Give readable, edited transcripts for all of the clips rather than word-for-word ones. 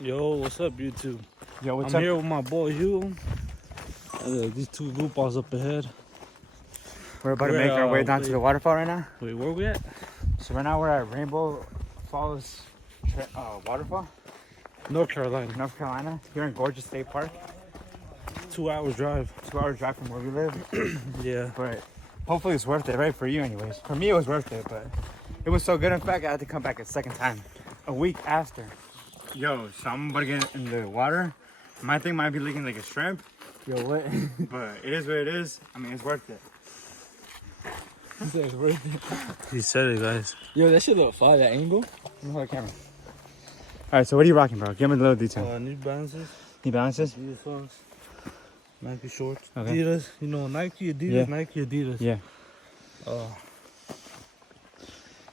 Yo, what's up, YouTube? Yo, what's I'm up? here with my boy Hugh. These two group balls up ahead. We're about to make our way down to the waterfall right now. Wait, where we at? So right now we're at Rainbow Falls Waterfall, North Carolina. North Carolina. Here in gorgeous State Park. 2 hours drive. 2 hour drive from where we live. Yeah. But hopefully it's worth it, right? For you anyways. For me it was worth it, but it was so good. In fact, I had to come back a second time. A week after. Yo, so I'm about to get in the water. My thing might be looking like a shrimp. Yo, what? But it is what it is. I mean, it's worth it. He said it's worth it. He said it, guys. Yo, that shit look fire, that angle. Let me hold the camera. Alright, so what are you rocking, bro? Give me a little detail. New balances. Need balances? Adidas ones. Nike shorts. Okay. Adidas. You know, Nike, Adidas, Yeah. Nike, Adidas. Yeah. Oh,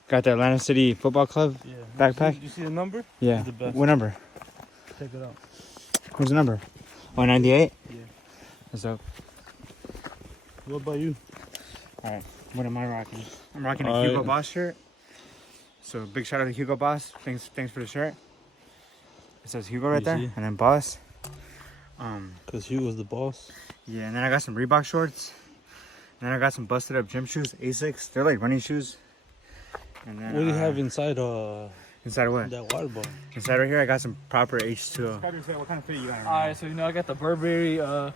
Got the Atlanta City Football Club yeah. backpack? You see the number? Yeah. It's the best. What number? Check it out. What's the number? 198? Yeah. What's up? What about you? Alright, what am I rocking? I'm rocking a All Hugo right. Boss shirt. So big shout out to Hugo Boss. Thanks for the shirt. It says Hugo right You there, see? and then Boss. Because Hugh was the boss. Yeah, and then I got some Reebok shorts. And then I got some busted up gym shoes, Asics. They're like running shoes. And then What do you have inside inside of what? that water bottle? Inside right here, I got some proper H2O. What kind of fit you got? Alright, so I got the Burberry, I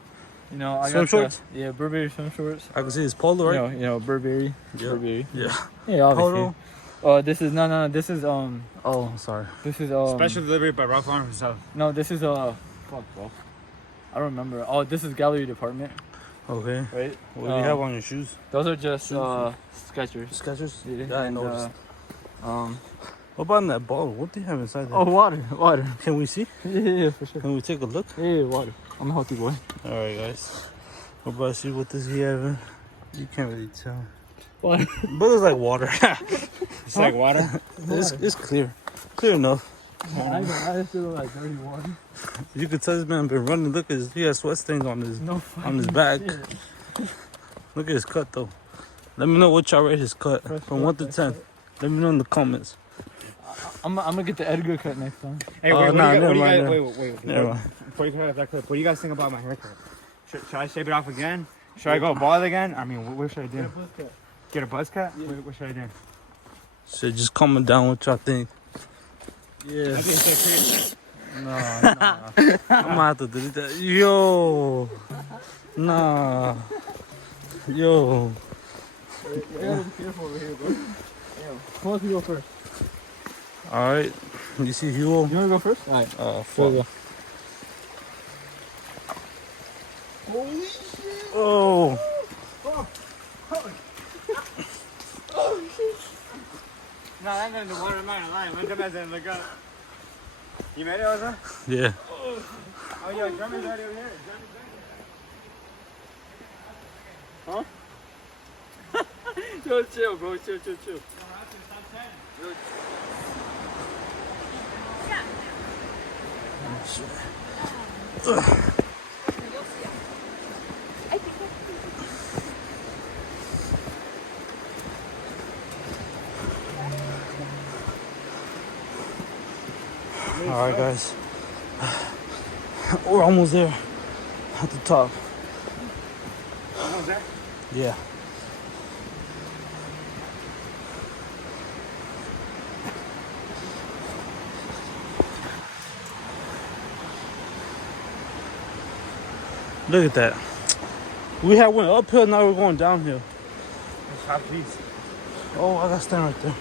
Swim got shorts? Yeah, Burberry swim shorts. I can see it's polo, right? You know, Burberry. Yeah. Burberry. Yeah. Yeah, obviously. Polo? Oh, this is this is Oh, sorry. this is Special delivery by Ralph Lauren himself. No, this is fuck, bro. I don't remember. Oh, this is gallery department, Okay. right? What do you have on your shoes? Those are just Shoes. Skechers. Skechers? Yeah, I and, noticed. Um, What about in that bottle? What do you have inside there? oh, water. Can we see? Yeah, for sure. Can we take a look? Yeah, water. I'm a healthy boy. Alright, guys. What about see what does he have in? You can't really tell. Water. But it's like water. It's like water. It's clear. Clear enough. I feel like dirty water. You can tell this man been running. Look at he has sweat stains on his No back. shit. Look at his cut though. Let me know what y'all rate his cut Fresh from cut, 1 to fresh 10. Let me know in the comments. I'm gonna get the Edgar cut next time. Hey, Oh, wait, nah, what do never you mind, guys, never- wait. Never mind. Before you cut off that clip, what do you guys think about my haircut? Should I shave it off again? Should I go bald again? I mean, what should I do? Get a buzz cut? Yeah. What should I do? So just comment down what y'all think. Yeah. No. I'm gonna have to delete that. Yo. Nah. Yo. You gotta be careful over here, bro. Who wants to go first? Alright. You see Hugo? You wanna go first? Alright. Fuck. Go. Oh. No, that ain't in the water. I'm not gonna lie. My dumbass didn't look up. You made it, Oza? Yeah. Oh, yeah, Drummond's already over here. Huh? Yo, chill, bro. Chill. Alright, guys. We're almost there. At the top. Almost there? Yeah. Look at that. We had went uphill, now we're going downhill. Top piece. Oh, I got to stand right there.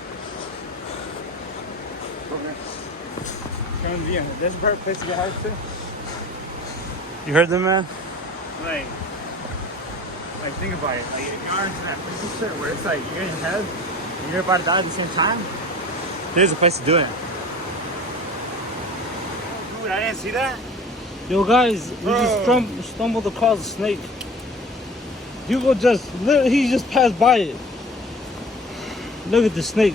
This is a perfect place to get high too. You heard them, man? Like think about it. Like, you're into that place shit where it's like you're in head and you're about to die at the same time. There's a place to do it. Oh, dude, I didn't see that. Yo, guys, we just stumbled across a snake. Hugo he just passed by it. Look at the snake.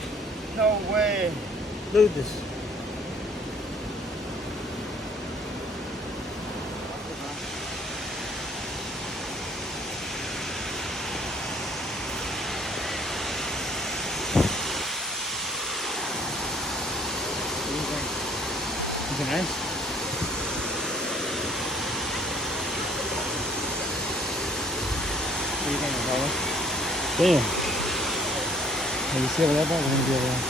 No way. Look at this. Is it nice? Damn. Hey, you see over there, bro? We're gonna be over there.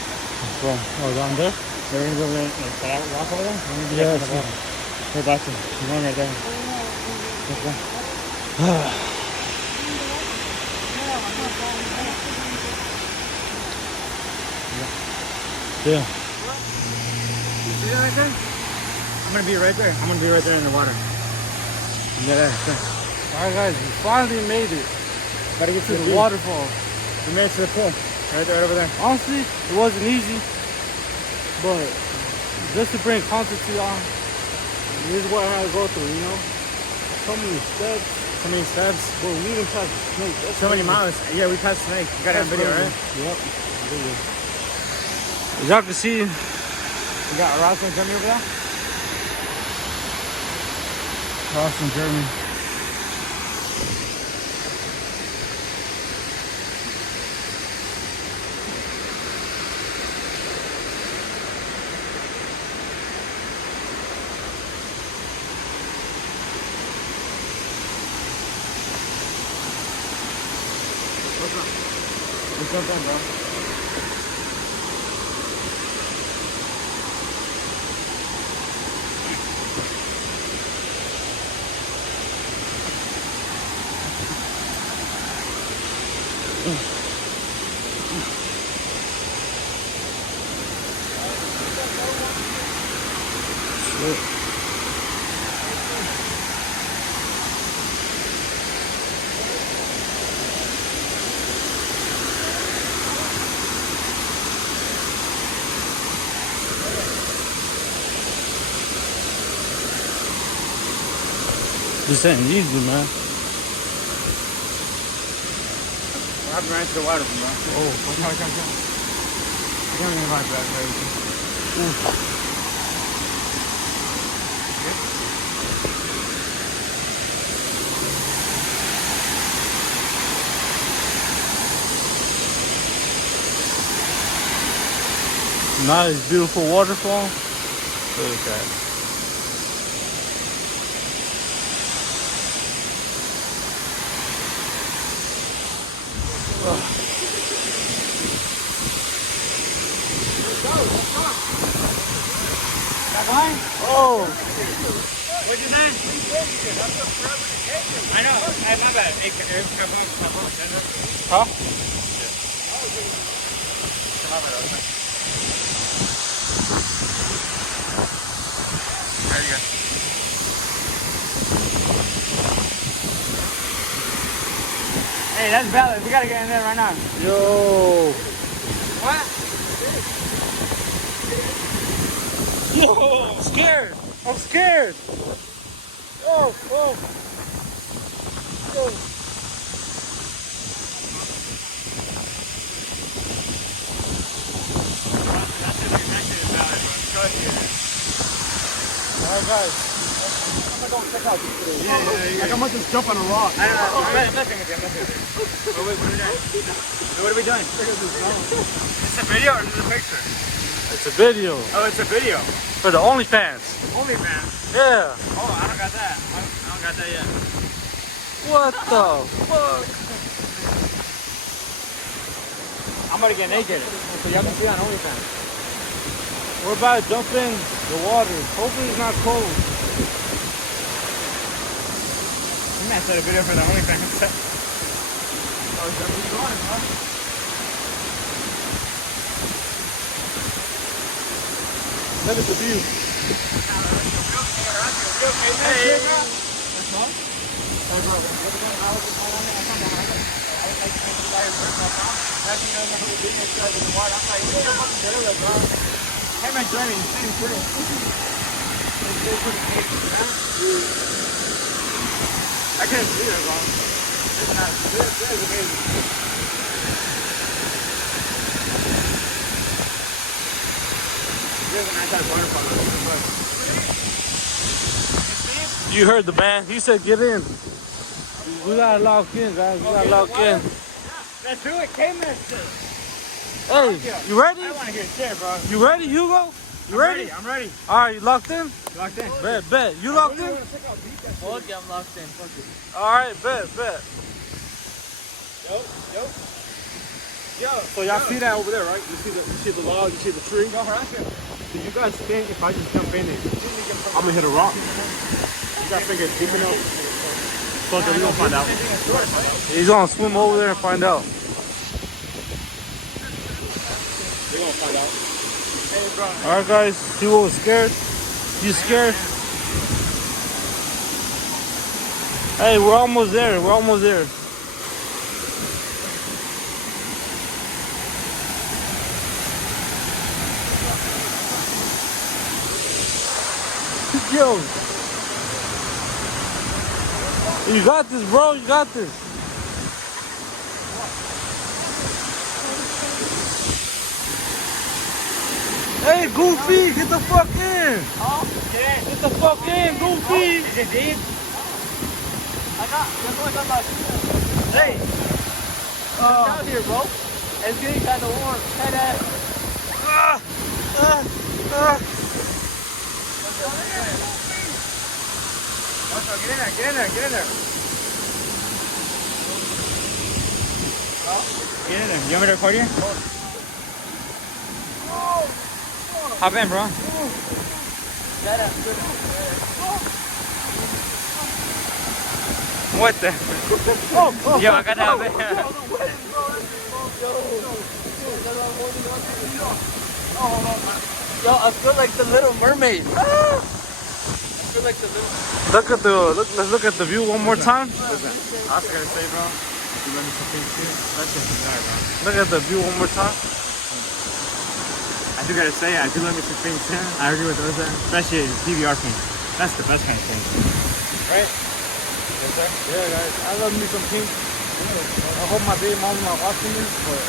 Bro, oh, down there? We're gonna go over there, like that rock over there. We're gonna be Yeah, up in the water. We're about to. We're going right there. Let's go. Yeah. You see that right there? I'm gonna be right there. I'm gonna be right there in the water. Yeah, there. Alright guys, we finally made it. Gotta get To the waterfall. We made it to the pool. Right there, right over there. Honestly, it wasn't easy, but just to bring content to y'all, this is what I had to go through, you know? So many steps, but we even passed the snake. That's So many crazy. miles. Yeah, we passed Snake. You got it on That's video, crazy. right? Yep. Video. As y'all can see, You got Ross and Jeremy over there? Ross and Jeremy. Let's jump in, bro. This ain't easy, man. What happened right into the water, bro? Oh, Come. You don't even like that, crazy. nice, beautiful waterfall. Look at that. Oh, What'd you say? I know. Hey, my bad. Hey, come on. huh? There you go. Hey, that's valid. We gotta get in there right now. Yo. What? Yo, I'm scared. I'm scared. Oh, oh. Yo. Alright, guys. Like I'm gonna just jump on a rock. I'm messing with you. What are we doing? Is this a video or is this a picture? It's a video Oh, it's a video. for the OnlyFans. OnlyFans. Yeah. Oh, I don't got that. I don't got that yet. What the fuck? I'm gonna get naked so y'all can see on OnlyFans. We're about to jump in the water. Hopefully it's not cold. We might set a video for the OnlyFans. Oh, is that where you're going, huh? Look at the view. Hey, hey man, join me. I can't see that, bro. It's not. This is amazing. There's a nice ass waterfall. You heard the man. He said get in. We gotta lock in, guys. We gotta lock in. Let's do it, K-Master. Hey, you ready? I want to hear shit, bro. You ready, Hugo? You ready? I'm ready. Alright, you locked in? Locked in. Bet. You locked in? Okay, I'm locked in. Fuck it. Alright, bet. So y'all see that over there, right? You see the log, you see the tree? Do you guys think if I just jump in it, I'm gonna hit a rock? You guys think it's deep enough? So we're gonna find out. He's gonna swim over there and find out. We're gonna find out. Alright guys, people was scared. You scared? Hey, we're almost there. We're almost there. Yo. You got this, bro. You got this. Hey, Goofy, get the fuck in. Oh, yeah. Get the fuck in, Goofy. Is it deep? That's what I'm about. Hey. It's out here, bro. It's getting kind of warm. Head ass. Get in there, get in there, get in there. Get in there. You want me to record you? Hop in, bro. What the? Yo, I got that. Yo, I feel like the Little Mermaid. I feel like the little. Let's look at the view one more time. I was gonna say, bro, you let me some things too. That's just bizarre, bro. Look at the view one more time. I do gotta say, I do love me some things too. I agree with those, especially DVR paint. That's the best kind of thing. Right? Yes, sir? Yeah, guys, I love me some pink. I hope my baby mom's not watching this, but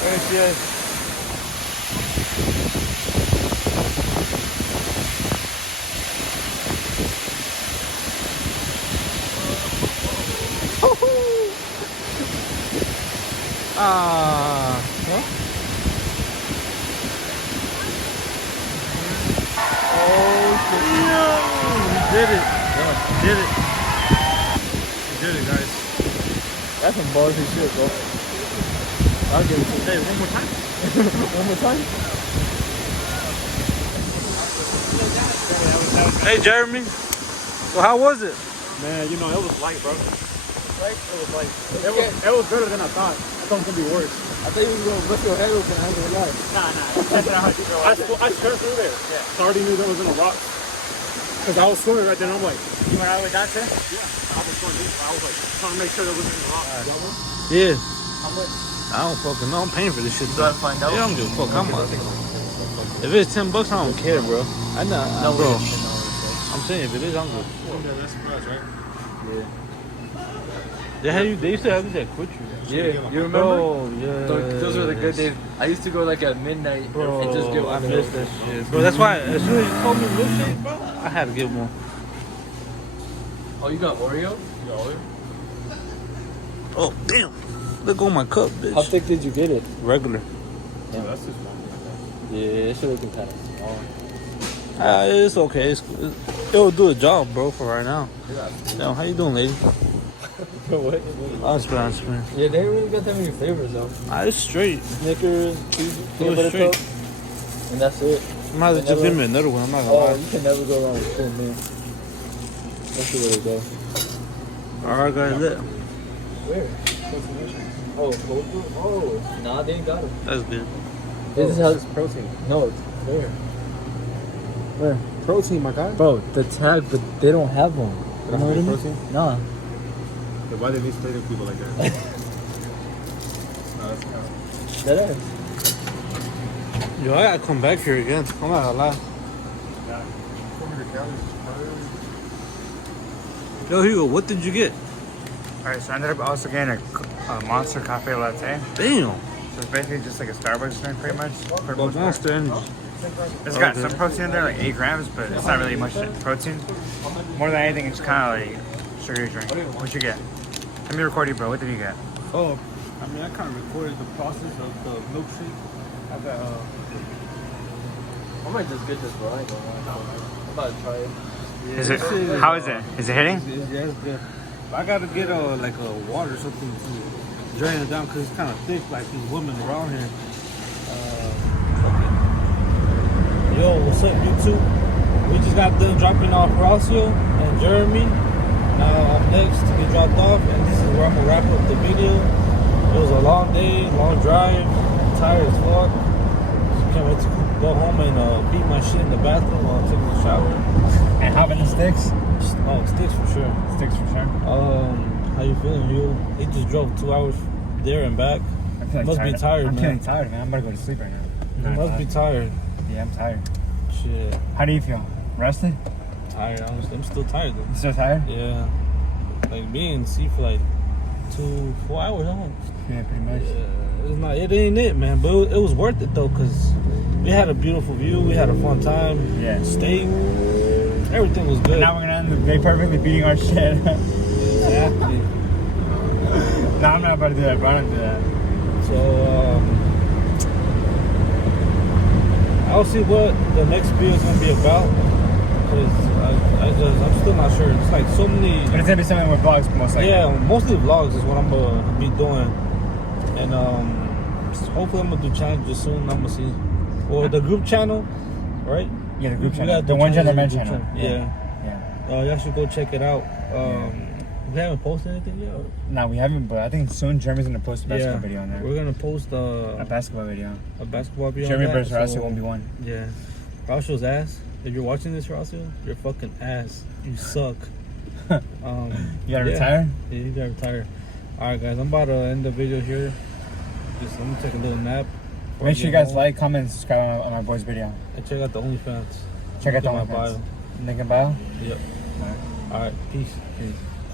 there she is. Huh? Oh, shit. He did it. He did it. He did it, guys. That's some ballsy shit, bro. I'll give it to you. Hey, one more time. One more time? Hey, Jeremy. So how was it? Man, you know, it was light, bro. Right? It was light. It was better than I thought. I thought it was gonna be worse. I thought you was going to bust your head open. I ain't gonna lie. I swept through there. Yeah. So I already knew there was in a rock. Cause I was swimming right then. I'm like, You went all the way down to? yeah. I was swimming deep. I was like trying to make sure there wasn't in a rock. Yeah. How much? I don't fucking know. I'm paying for this shit. Do I find out? Yeah, I don't give a fuck. How much? If it's $10, I don't care, bro. I know, bro. I'm saying if it is, I'm good. That's for us, right? They used to have this at Quick Trip. Yeah, you remember? Oh, yeah. Those were the good days. I used to go like at midnight Bro, and just get I one. missed that shit. Bro, that's why as soon as you told me milkshake, bro, I had to get one. Oh, you got Oreo? You got Oreo? Oh, damn. Look on my cup, bitch. How thick did you get it? Regular. Yeah, that's just one. Yeah, it should have been kind of small. It's okay. It'll do a job, bro, for right now. Damn, how you doing, lady? What? I'm spin. Yeah, they ain't really got that many flavors though. It's straight. Snickers, cheese, It peanut was butter straight. cup, and that's it. You might have to just give me another one. I'm not gonna Oh, lie. you can never go wrong with spoon, man. Let's see where they go. Alright, guys, look. Where? Oh, cold brew? Oh, nah, they ain't got them. That's good. This is how Protein. No, it's where? Where? Protein, my guy. Bro, the tag, but they don't have one. You know what I mean? Protein? Nah. Why did these slating people like that? No, that's kind of... That is. Yo, I gotta come back here again. I'm not gonna lie. Yeah. 400 calories. Yo, Hugo, what did you get? Alright, so I ended up also getting a Monster Cafe Latte. Damn. So it's basically just like a Starbucks drink, pretty much. For Well, most part. Monster Energy. It's got Okay. some protein in there, like 8 grams, but it's not really much protein. More than anything, it's kind of like sugary drink. What'd you get? Let me record you, bro. What did you get? Oh, I mean, I kind of recorded the process of the milkshake. I got, I might just get this, bro. I ain't gonna lie. I'm about to try it. Is it? How is it? Is it hitting? Yeah, it's good. But I gotta get like a water or something too. drain it down because it's kind of thick, like these women around here. Yo, what's up, YouTube? We just got done dropping off Rossio and Jeremy. Now I'm next to get dropped off, and this is where I'm gonna wrap up the video. It was a long day, long drive, tired as fuck. Just can't wait to go home and beat my shit in the bathroom while I'm taking a shower. And how about the sticks? Oh, sticks for sure. Sticks for sure. How you feeling, you? He just drove 2 hours there and back. I feel like Must be tired, I'm man. feeling tired, man. I'm about to go to sleep right now. You must be tired. Yeah, I'm tired. Shit. How do you feel? Rested? Tired, honestly. I'm still tired though. You still tired? Yeah. Like being in sea for like 4 hours, huh? Yeah, pretty much. Yeah, it ain't it, man. But it was worth it though, cause we had a beautiful view. We had a fun time. Yeah. Steak. Everything was good. And now we're gonna end the day perfectly beating our shit. Exactly. No, I'm not about to do that, bro. I'm not do that. So I'll see what the next video is gonna be about. Cause I'm still not sure. It's like so many. But it's gonna be something with vlogs, most likely. Yeah, mostly vlogs is what I'm gonna be doing, and hopefully I'm gonna do challenges soon. I'm gonna see, or the group channel, right? Yeah, the group We channel. got The one channels gentleman in the group channel. Yeah. Yeah. Y'all should go check it out. We haven't posted anything yet. No, we haven't, but I think soon Jeremy's gonna post a basketball video on there. We're gonna post A basketball video. a basketball video. Jeremy on that, versus Rossi 1v1. Yeah, Rossio's ass. If you're watching this, Rossio, you're fucking ass. You suck. You gotta retire? Yeah, you gotta retire. Alright guys, I'm about to end the video here. Just let me take a little nap. Make sure you guys like, comment, and subscribe on my boy's video. And check out the OnlyFans. Check out the Link in my OnlyFans. bio. Link in bio? Yep. Alright, peace. Peace.